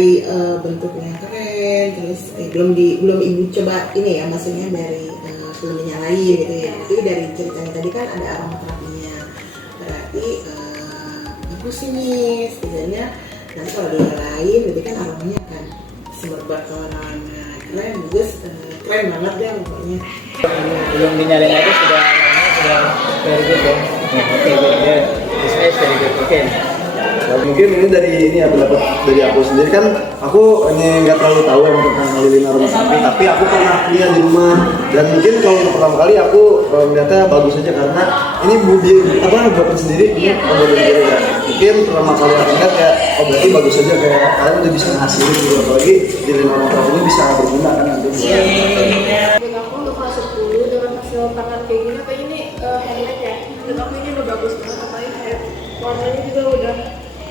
dari bentuknya keren, terus belum ibu coba ini ya, maksudnya dari belum dinyalain gitu ya. Tapi dari ceritanya tadi kan ada aromaterapinya, berarti bagus ini setidaknya. Nanti kalau dinyalain, berarti kan aromanya akan semerbak ke mana-mana. Keren, bagus, keren banget deh pokoknya. Belum dinyalain aja sudah very good ya. Oke, ya. This is very good. Oke. Mungkin ini dari ini ya, pendapat dari aku sendiri kan, aku ini nggak terlalu tahu yang tentang lilin aromaterapi, tapi aku pernah lihat di rumah, dan mungkin kalau untuk pertama kali aku melihatnya bagus aja karena ini buatan sendiri, ini buatan sendiri ya. Mungkin pertama kali aku lihat kayak berarti bagus aja, kayak kalian udah bisa ngasilin gitu, apalagi lilin aromaterapi ini bisa berguna kan nanti buat Buat aku untuk kelas 10 dengan hasil tangan kayak gini, kayaknya ini handmade ya. Dan aku ini udah bagus banget, apalagi kayak warnanya juga udah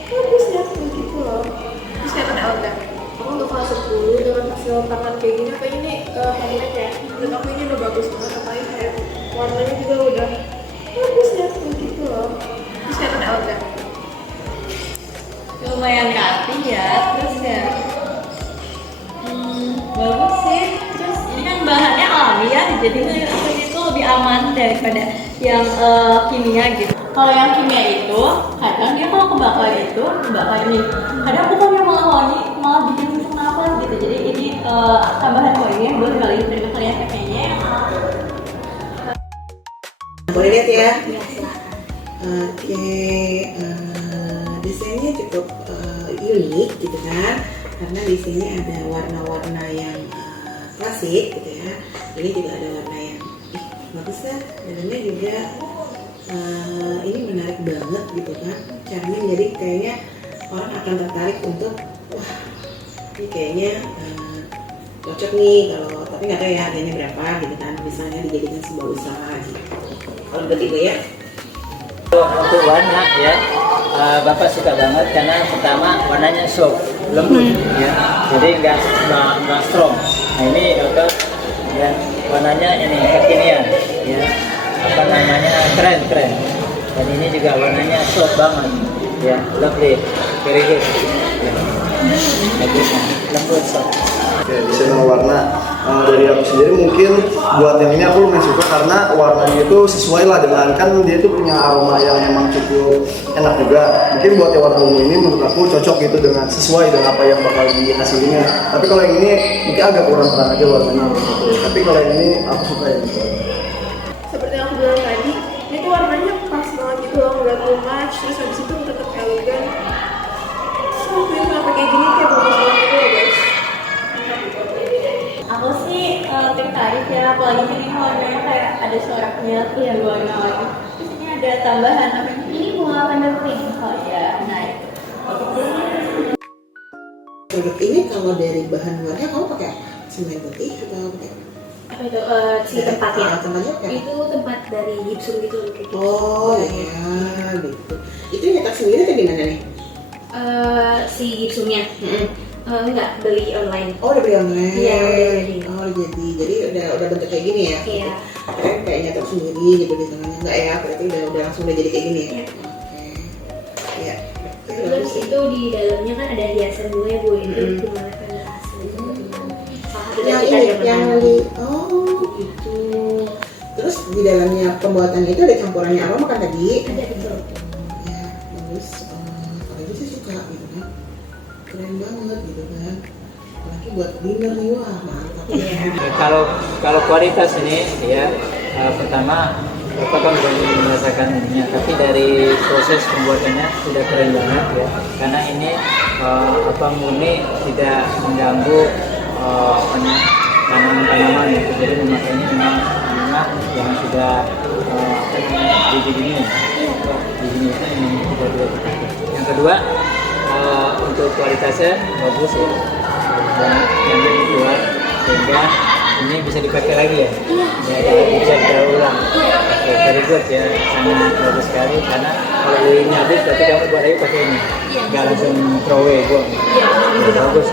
bagus ya, begitu loh. Terus kelihatan elegan. Aku untuk kelas 10 dengan hasil tangan kayak gini, kayaknya ini handmade ya. Dan aku ini udah bagus banget, apalagi kayak warnanya juga udah bagus ya, begitu loh. Terus kelihatan elegan. Lumayan rapi ya, terus ya bagus sih. Terus ini kan bahannya alami ya, jadi menurut aku itu lebih aman daripada yang kimia gitu. Kalau yang kimia itu kadang dia kalau kebakar ini kadang bukannya malah wangi, malah bikin sesak nafas gitu. Jadi ini tambahan poinnya buat kalian pakainya yang alami. Boleh lihat ya. Oke, desainnya cukup unik gitu kan, karena di sini ada warna-warna yang klasik gitu ya. Ini juga ada warna yang bagus ya, dalamnya juga ini menarik banget gitu kan. Caranya jadi kayaknya orang akan tertarik untuk wah ini kayaknya cocok nih, kalau tapi nggak tahu ya harganya berapa gitu kan, misalnya dijadikan sebuah usaha gitu. Kalau begitu ya. Untuk warna ya, Bapak suka banget karena pertama warnanya soft, lembut ya, jadi nggak strong. Nah ini Bapak ya, warnanya ini kekinian ya, apa namanya, keren. Dan ini juga warnanya soft banget ya, lovely, very good ya. Bagus, lembut, soft. desain warna. Dari aku sendiri mungkin buat yang ini aku lumayan suka karena warnanya itu sesuai lah dengan, kan dia itu punya aroma yang memang cukup enak juga. Mungkin buat yang warna ungu ini menurut aku cocok gitu dengan sesuai dengan apa yang bakal dihasilnya. Tapi kalau yang ini mungkin agak kurang terang aja warnanya gitu. Tapi kalau yang ini aku suka yang gitu. Seperti yang aku bilang tadi, ini tuh warnanya pas banget gitu loh, nggak too much, terus habis itu tetap elegan. So, aku yang pernah pakai gini kayak bagus banget gitu loh guys. Aku sih tertarik ya, apalagi ini warnanya kayak ada coraknya tuh yang warna-warni. Terus ini ada tambahan apa ini bunga lavender pink. Oh ya, nah itu. Produk ini kalau dari bahan luarnya kamu pakai apa? Semen putih atau pakai Apa itu si tempatnya? Tempatnya pakai apa? Itu tempat dari gipsum gitu kayak gitu. Oh ya gitu. Itu nyetak sendiri atau gimana nih? Si gipsumnya. Enggak, beli online. Oh udah beli online. Iya, udah jadi. Oh jadi udah bentuk kayak gini ya? Iya. Keren kayak nyetak sendiri gitu di tangannya. Enggak ya, berarti udah langsung udah jadi kayak gini ya? Iya. Oke. Iya. Terus itu di dalamnya kan ada hiasan juga ya Bu, itu bunga lavender asli. Salah satu Yang kita ini, zaman yang dulu. di gitu. Terus di dalamnya pembuatannya itu ada campurannya aroma kan tadi? Ada betul. Ya, bagus. Kalau itu sih suka gitu kan. Keren banget gitu kan. Apalagi buat dinner nih, wah mantap. Kalau kualitas ini ya, pertama Bapak kan belum merasakan ininya, tapi dari proses pembuatannya sudah keren banget ya, karena ini murni tidak mengganggu tanaman-tanaman gitu. Jadi memakainya memang yang sudah biji ini yang kedua untuk kualitasnya bagus ya, dan yang kedua sehingga ini bisa dipakai lagi ya, bisa didaur ulang. Oke, very good ya, sangat bagus sekali, karena kalau ini habis berarti kamu buat lagi pakai ini, nggak langsung throw away, buang. Bagus.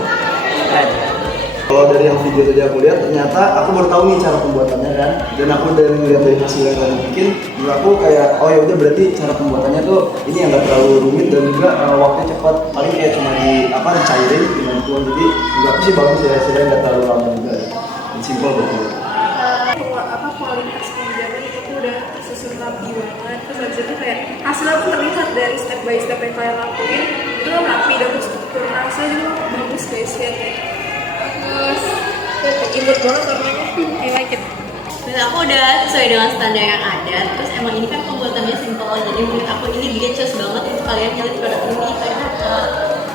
Kalau dari yang video tadi aku lihat, ternyata aku baru tahu nih cara pembuatannya kan, dan aku lihat dari hasil yang kalian bikin, menurut aku kayak oh ya udah berarti cara pembuatannya tuh ini yang nggak terlalu rumit dan juga waktunya cepat, paling kayak cuma dicairin gitu. Jadi menurut aku sih bagus ya, hasilnya nggak terlalu lama juga dan simpel betul. Kualitas pinjaman itu tuh udah tersusun rapi banget. Terus habis itu kayak hasilnya pun terlihat dari step by step yang kalian lakuin itu rapi dan terstruktur. Hasilnya juga bagus guys ya. Terus imut banget warnanya. I like it. Dan aku udah sesuai dengan standar yang ada. Terus emang ini kan pembuatannya simple, jadi menurut aku ini gecos banget untuk kalian milih produk ini karena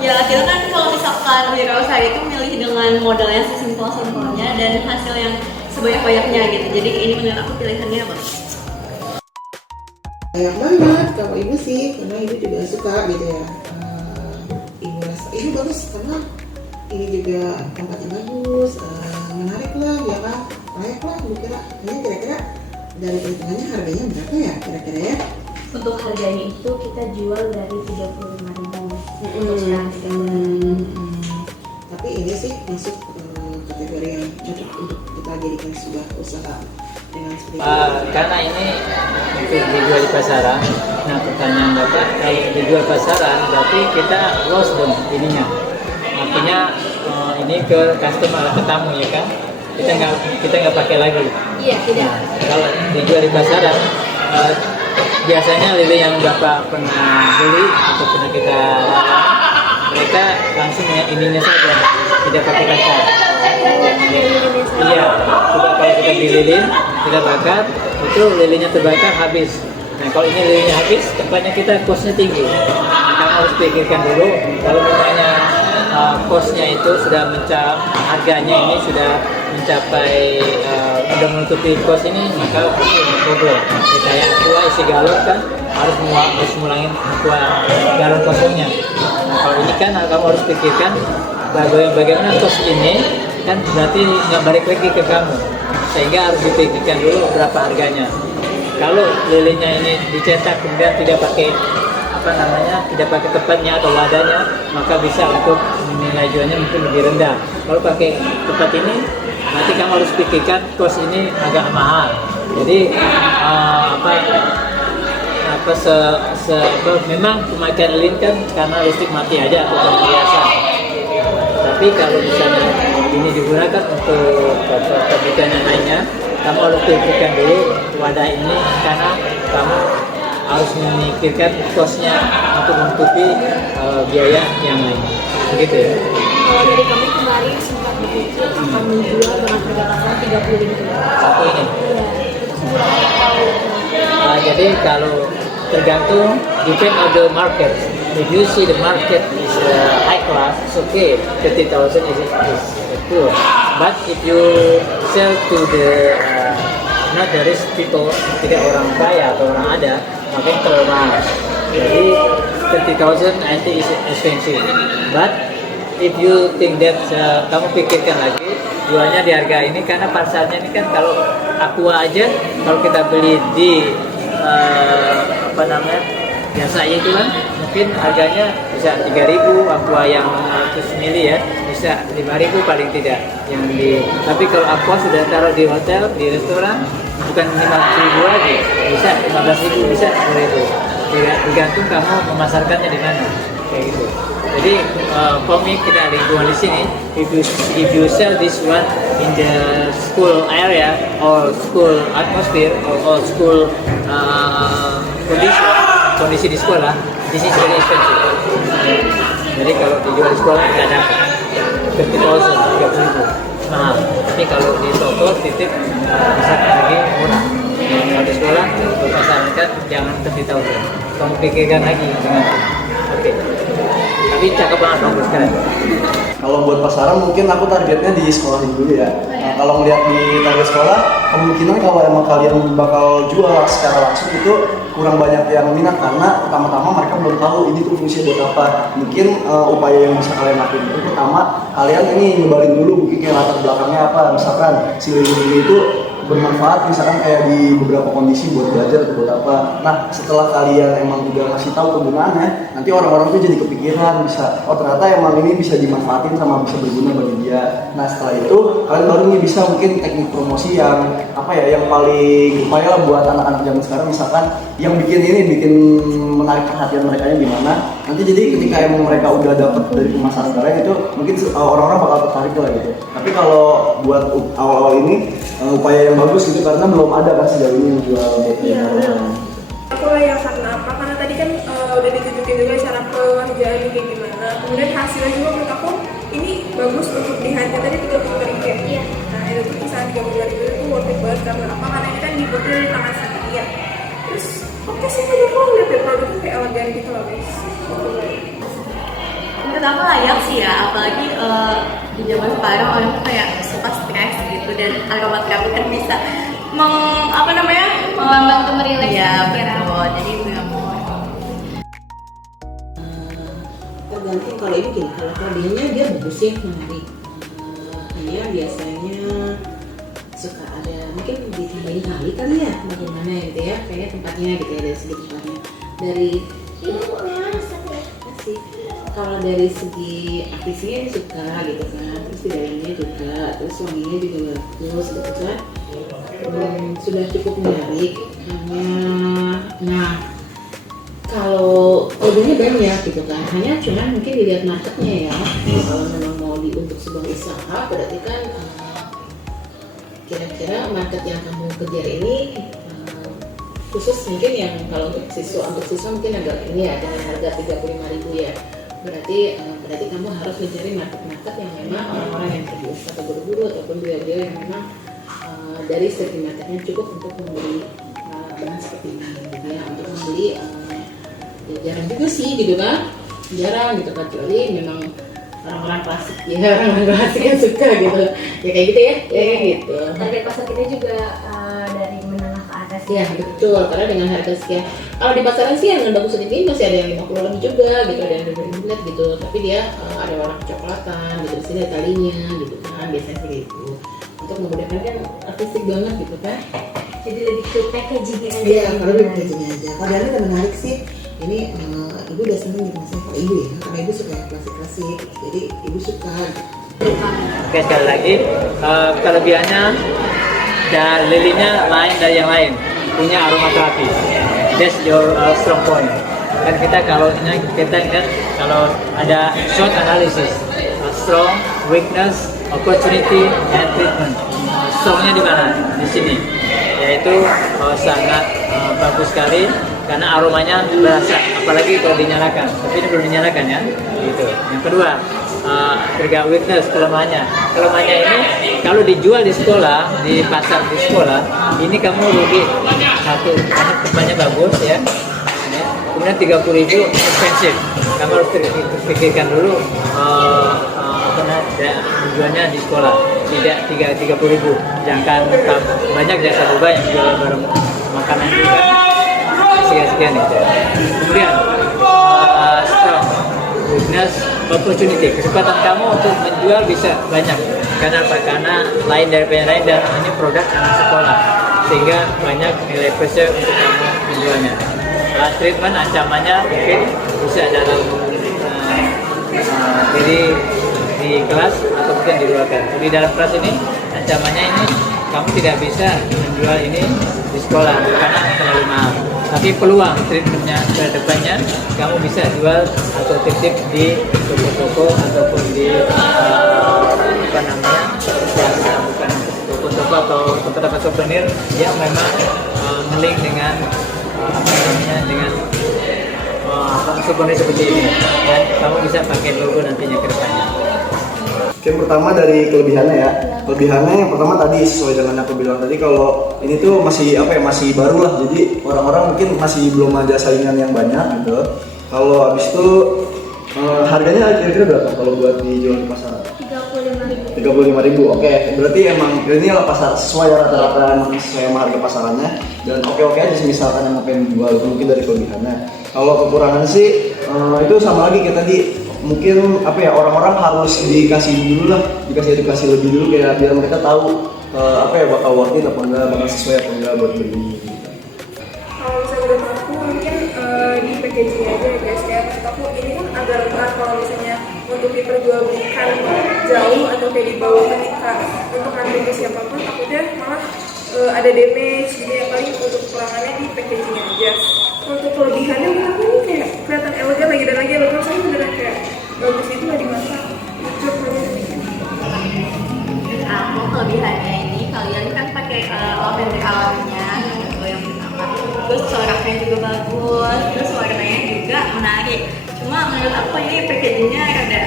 ya kita kan kalau misalkan wirausaha itu milih dengan modalnya sesimpel-simpelnya dan hasil yang sebanyak-banyaknya gitu. Jadi ini menurut aku pilihannya bagus. Banyak banget kalau ibu sih, karena ibu juga suka gitu ya. Ibu rasa ibu bagus karena ini juga tempatnya bagus, menarik lah ya kan, layak lah. Ibu kira-kira dari perhitungannya harganya berapa ya kira-kira ya? Untuk harganya itu kita jual dari 35.000 untuk Tapi ini sih masuk kategori yang cocok untuk kita jadikan sebuah usaha dengan seperti Karena ini untuk dijual di pasaran. Nah, pertanyaan Bapak, kalau dijual pasaran berarti kita loss dong ininya. Artinya ini ke customer, ke tamu ya kan? Kita nggak pakai lagi. Iya, tidak. Nah, kalau dijual di pasaran biasanya lili yang Bapak pernah beli atau pernah kita mereka langsung ininya saja, tidak pakai bakar. Iya, coba kalau kita beli lilin, kita bakar, itu lilinnya terbakar habis. Nah kalau ini lilinnya habis, tempatnya kita costnya tinggi. Nah, kamu harus pikirkan dulu, kalau misalnya costnya itu sudah harganya ini sudah mencapai sudah menutupi cost ini, maka problem. Ya, kayak aqua isi galon kan harus mulangin aqua galon kosongnya. Nah kalau ini kan kamu harus pikirkan bagaimana cost ini kan berarti nggak balik lagi ke kamu, sehingga harus dipikirkan dulu berapa harganya. Kalau lilinnya ini dicetak kemudian tidak pakai tidak pakai tempatnya atau wadahnya, maka bisa untuk nilai jualnya mungkin lebih rendah. Kalau pakai tempat ini, nanti kamu harus pikirkan cost ini agak mahal. Jadi memang pemakaian lilin kan karena listrik mati aja atau pembiasan. Tapi kalau misalnya ini digunakan untuk kebutuhan yang lainnya, kamu harus pikirkan dulu wadah ini karena kamu harus memikirkan cost-nya untuk menutupi biaya yang lain. Begitu ya. Kalau dari kami kemarin sempat berpikir akan menjual dengan harga pasaran 30.000. Satu ini. Jadi kalau tergantung depend on the market. If you see the market is high class, it's okay. 30,000 is cool. But if you sell to the not the rich people, tidak orang kaya atau orang ada, maka terlalu mahal. Jadi 30,000 I think is expensive. But if you think that kamu pikirkan lagi jualnya di harga ini karena pasarnya ini kan kalau aqua aja kalau kita beli di biasa itu kan mungkin harganya bisa 3.000, aqua yang 100 mili ya bisa 5.000 paling tidak yang tapi kalau aqua sudah taruh di hotel, di restoran bukan 5.000 lagi, bisa 15.000, bisa 10.000, tergantung kamu memasarkannya di mana kayak gitu. Jadi komik kita ada hitungan di sini. If you sell this one in the school area or school atmosphere or school kondisi di sekolah, this is very expensive. Jadi kalau dijual di sekolah nggak dapat 30.000 mahal. Tapi kalau di toko titip bisa lagi murah. Kalau di sekolah pasarankan jangan 30.000. Kamu pikirkan lagi dengan oke. Tapi cakep banget bagus keren. Kalau buat pasaran mungkin aku targetnya di sekolah dulu ya. Nah, kalau melihat di target sekolah, kemungkinan kalau emang kalian bakal jual secara langsung itu kurang banyak yang minat karena pertama-tama mereka belum tahu ini tuh fungsi buat apa. Mungkin upaya yang bisa kalian lakuin itu pertama kalian ini nyebarin dulu mungkin latar belakangnya apa. Misalkan si lilin ini itu bermanfaat misalkan kayak di beberapa kondisi buat belajar atau buat apa. Nah setelah kalian emang udah ngasih tahu kegunaannya, nanti orang-orang tuh jadi kepikiran bisa, oh ternyata emang ini bisa dimanfaatin sama bisa berguna bagi dia. Nah setelah itu kalian baru nih bisa mungkin teknik promosi yang apa ya, yang paling upaya lah buat anak-anak zaman sekarang, misalkan yang bikin menarik perhatian mereka nya gimana. Nanti jadi ketika emang mereka udah dapet dari pemasaran barang itu mungkin orang-orang bakal tertarik lah gitu. Tapi kalau buat awal-awal ini upaya yang bagus gitu karena belum ada kan sejauh ini yang jual Iya, benar. Aku layak karena apa? Karena tadi kan udah ditunjukin juga cara pengerjaannya kayak gimana. Kemudian hasilnya juga menurut aku ini bagus untuk di harga tadi 35.000 ya. Iya. Nah itu tuh kisaran 32.000 itu worth it banget karena apa? Karena ini kan dibuat dari tangan sendiri ya. Terus oke sih tadi aku lihat ya produknya kayak elegan gitu loh guys. Menurut aku layak sih ya, apalagi di zaman sekarang orang tuh kayak suka stres gitu, dan aromaterapi kan bisa Membantu merileks ya, pikiran. betul. Jadi memang Tergantung kalau ini gini, kalau kelebihannya dia bagus ya, menarik. Hanya biasanya suka ada mungkin ditambahin kali ya, bagaimana gitu ya, kayak tempatnya gitu ya, dari segi tempatnya. Dari sih, kalau dari segi artisnya ini suka gitu kan, terus di dalamnya juga, terus wanginya juga bagus gitu kan. Sudah cukup menarik. Nah kalau kelebihannya banyak gitu kan, hanya cuman mungkin dilihat marketnya ya. Kalau memang mau untuk sebuah usaha, berarti kan kira-kira market yang kamu kejar ini khusus mungkin yang kalau untuk siswa mungkin agak ini ya, dengan harga 35.000 ya. Berarti kamu harus mencari market yang memang orang-orang yang serius atau guru-guru ataupun beliau-beliau yang memang dari segi marketnya cukup untuk membeli barang seperti ini gitu ya, untuk membeli ya jarang juga sih gitu kan, jarang gitu, kecuali memang orang-orang klasik ya, orang-orang klasik yang suka gitu ya, kayak gitu ya kayak gitu. Target pasar kita juga dari menengah ke atas. Ya betul, karena dengan harga sekian, kalau di pasaran sih yang bagus sedikit masih ada yang 50 lebih juga gitu, ada yang 20 gitu, tapi dia ada warna kecoklatan gitu, di sini ada talinya gitu kan, biasanya seperti itu untuk memudahkan kan, artistik banget gitu kan. Jadi lebih ke packaging aja. Iya, kalau lebih packaging aja. Kalau Dana kan menarik sih, ini ibu udah seneng gitu maksudnya kalau ibu ya, karena ibu suka yang klasik-klasik, jadi ibu suka. Oke, sekali lagi kelebihannya dan lilinnya lain dari yang lain, punya aromaterapi. That's your strong point. Dan kita ingat kalau ada short analysis, strong, weakness, opportunity, and treatment. Strongnya di mana? Di sini, yaitu sangat bagus sekali karena aromanya berasa, apalagi kalau dinyalakan. Tapi ini belum dinyalakan ya. Gitu. Yang kedua, terkait weakness, kelemahannya ini kalau dijual di sekolah, di pasar di sekolah, ini kamu rugi satu, karena tempatnya bagus ya. Kemudian 30.000 expensive, kamu harus pikirkan dulu tujuannya di sekolah, tidak 30.000, jangan banyak jasa boga yang jual barang makanan juga sekian itu. Kemudian strong, weakness, opportunity, kesempatan kamu untuk menjual bisa banyak. Karena apa? Karena lain dari yang lain, dan ini produk anak sekolah, sehingga banyak nilai plusnya untuk kamu menjualnya. Treatment ancamannya mungkin bisa dalam jadi di kelas atau mungkin di luar kelas. Di dalam kelas ini ancamannya ini kamu tidak bisa menjual ini di sekolah karena terlalu mahal. Tapi peluang treatmentnya ke depannya kamu bisa jual atau titip di toko-toko ataupun di toko-toko atau tempat souvenir yang memang ngeling dengan dengan souvenir seperti ini, dan kamu bisa pakai logo nantinya ke depannya. Oke, pertama dari kelebihannya ya. Kelebihannya yang pertama tadi sesuai dengan aku bilang tadi, kalau ini tuh masih masih baru lah. Jadi orang-orang mungkin masih belum ada saingan yang banyak gitu. Kalau habis itu harganya kira-kira berapa kalau buat dijual di pasar? 35.000. Oke, berarti emang ini lah pasar sesuai rata-rata, emang sesuai sama harga pasarannya, dan oke aja sih misalkan yang mau pengen jual, itu mungkin dari kelebihannya. Kalau kekurangan sih itu sama lagi kayak tadi, mungkin orang-orang harus dikasih edukasi lebih dulu, kayak biar mereka tahu apa ya, bakal worth it apa enggak, bakal sesuai apa enggak buat beli. Kalau misalnya menurut aku mungkin di packaging aja ya guys, kayak maksud aku ini kan agak rentan kalau misalnya untuk diperjualbelikan jauh atau kayak dibawa ketika untuk ngambil ke siapapun, takutnya malah ada damage gitu ya, paling untuk kekurangannya di packaging aja. Untuk kelebihannya menurut aku ini kayak kelihatan elegan lagi dan lagi elegan, saya beneran kayak bagus itu nggak dimasak, lucu banget. Aku kelebihannya ini kalian kan pakai oven alamnya yang pertama, terus coraknya juga bagus, terus warnanya juga menarik. Cuma menurut aku ini packagingnya rada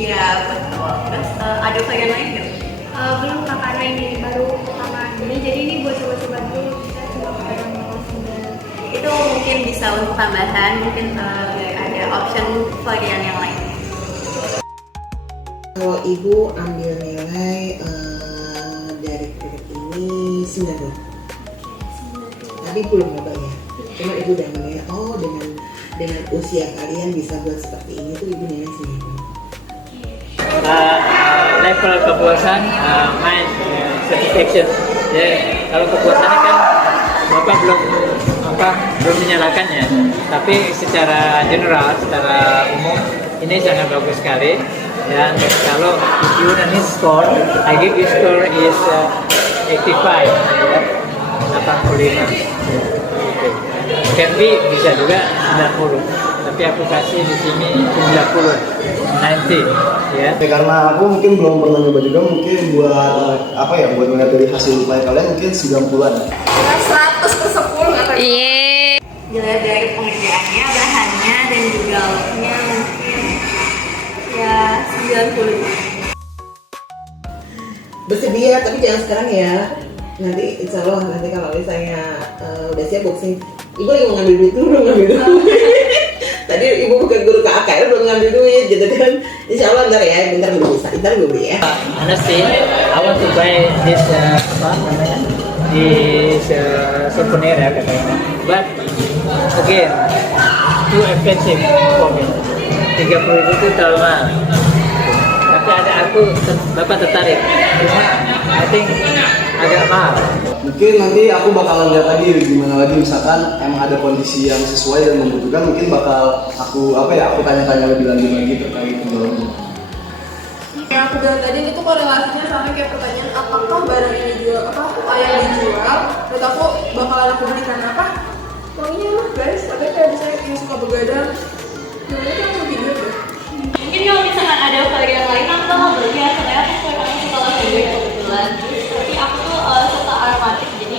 iya betul. Terus ada varian lain nggak? Belum kak, karena ini baru pertama ini, jadi ini buat coba-coba dulu. Kita cuma pegang sendal. Itu mungkin bisa untuk tambahan, mungkin biar ada option varian yang lain. Kalau ibu ambil nilai dari produk ini 9. Tapi belum nyoba ya. Cuma ibu udah menilai, oh dengan usia kalian bisa buat seperti ini tuh ibu nilai 9. Level kepuasan main satisfaction. Ya, kalau kepuasannya kan bapak belum menyalakan ya. Tapi secara general, secara umum ini sangat bagus sekali. Dan kalau if you need score, I give you score is 85, ya, 85. Okay. Can be bisa juga 90, tapi aku kasih di sini 90, 90, ya. Karena aku mungkin belum pernah nyoba juga, mungkin buat apa ya, buat melihat dari hasil upaya kalian mungkin 90-an. 100/10 kata. Dilihat dari pengerjaannya, bahannya, dan juga looknya mungkin ya 90. Bersedia, tapi jangan sekarang ya. Nanti insya Allah nanti kalau misalnya udah siap boxing, ibu lagi mau ngambil duit dulu, belum ngambil duit. Tadi ibu bukan guru KKR belum ngambil duit, gitu kan. Insya Allah ntar ya, bentar dulu bisa, ntar gue beli ya. Honestly, I want to buy this apa namanya? This souvenir ya katanya. But again, too expensive for me. 30.000 itu terlalu mahal. Tapi ada bapak tertarik. Cuma I think agak mahal. Mungkin nanti aku bakalan lihat lagi gimana lagi, misalkan emang ada kondisi yang sesuai dan membutuhkan, mungkin bakal aku tanya-tanya lebih lanjut lagi terkait penjualannya. Yang aku bilang tadi itu korelasinya sama kayak pertanyaan apakah barang ini juga yang dijual, menurut aku bakalan aku beli karena apa? Wanginya enak guys, tapi kayak misalnya yang suka begadang, gimana kan aku tidur deh. Mungkin kalau misalkan ada varian lain, aku bakal beli ya, soalnya aku suka lavender kebetulan. Tapi aku tuh suka aromatik, jadi